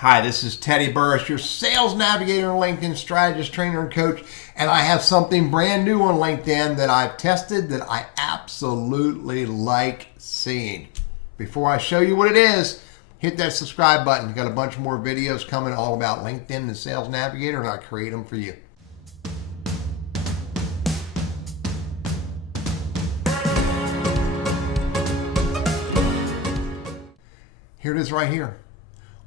Hi, this is Teddy Burriss, your sales navigator, LinkedIn strategist, trainer, and coach. And I have something brand new on LinkedIn that I've tested that I absolutely like seeing. Before I show you what it is, hit that subscribe button. Got a bunch more videos coming all about LinkedIn and the Sales Navigator, and I create them for you. Here it is right here.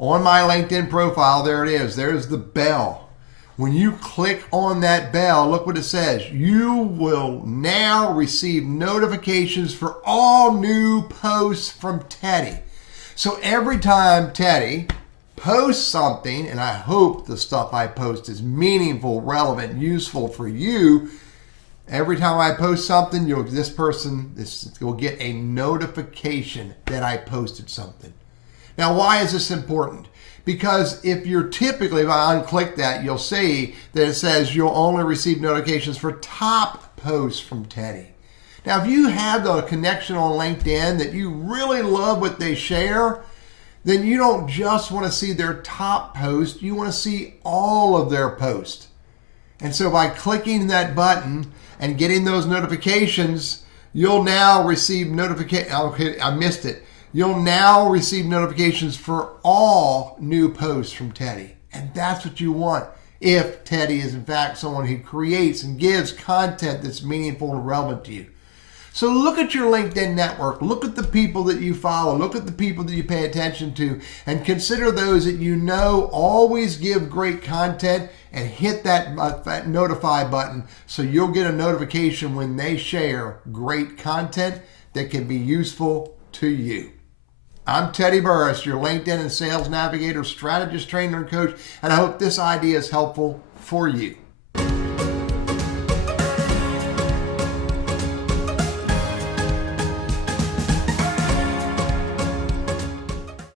On my LinkedIn profile, there it is. There's the bell. When you click on that bell, look what it says. You will now receive notifications for all new posts from Teddy. So every time Teddy posts something, and I hope the stuff I post is meaningful, relevant, useful for you, every time I post something, this person will get a notification that I posted something. Now, why is this important? Because if I unclick that, you'll see that it says you'll only receive notifications for top posts from Teddy. Now, if you have a connection on LinkedIn that you really love what they share, then you don't just want to see their top post, you want to see all of their posts. And so by clicking that button and getting those notifications, you'll now receive notifications. Okay, I missed it. You'll now receive notifications for all new posts from Teddy. And that's what you want if Teddy is in fact someone who creates and gives content that's meaningful and relevant to you. So look at your LinkedIn network, look at the people that you follow, look at the people that you pay attention to, and consider those that you know always give great content, and hit that notify button so you'll get a notification when they share great content that can be useful to you. I'm Teddy Burriss, your LinkedIn and Sales Navigator, strategist, trainer, and coach, and I hope this idea is helpful for you.